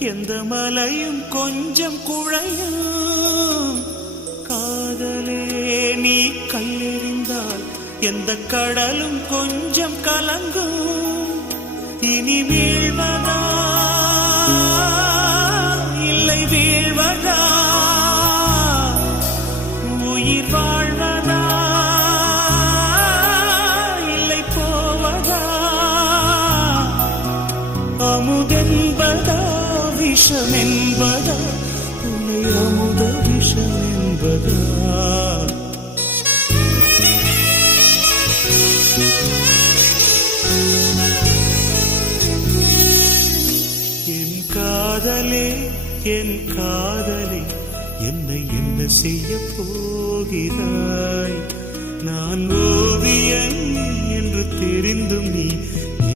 எந்த மலையும் கொஞ்சம் குழையும். காதலே நீ கல்லெறிந்தால் எந்த கடலும் கொஞ்சம் கலங்கும். இனி வீழ்வதா இல்லை வீழ்வதா, உயிர் வாழ்வதா இல்லை போவதா, அமுதென்பதா விஷம் என்பதா, உன்னை அமுத விஷம் என்பதா. என் காதலே என் காதலே என்னை என்ன செய்ய போகிறாய்? நான் ஓவியன் என்று தெரிந்தும் நீ